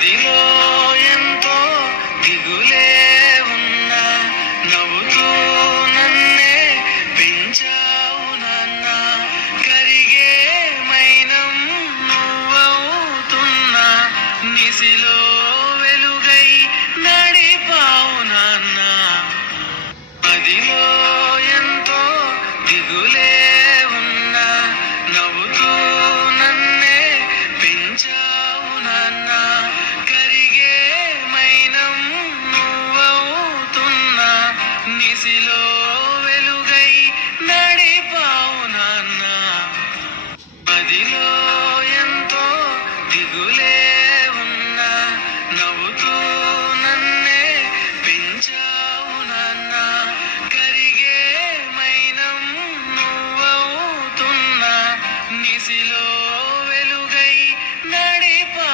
మదిలో ఎంతో దిగులే ఉన్నా నవ్వుతూ నన్నే పెంచావు నాన్న. కరిగే మైనం నువ్వవుతున్నా నిసిలో వెలుగై నడిపావు నాన్న. మదిలో ఎంతో దిగులే ఉన్నా నవ్వుతూ నన్నే పెంచావు నాన్న. కరిగే మైనం నువ్వవుతున్నా నిసిలో వెలుగై నడిపావు నాన్న. మదిలో ఎంతో దిగులే ఉన్నా నవ్వుతూ నన్నే పెంచావు నాన్న. కరిగే మైనం నువ్వవుతున్నా నిసిలో వెలుగై నడిపా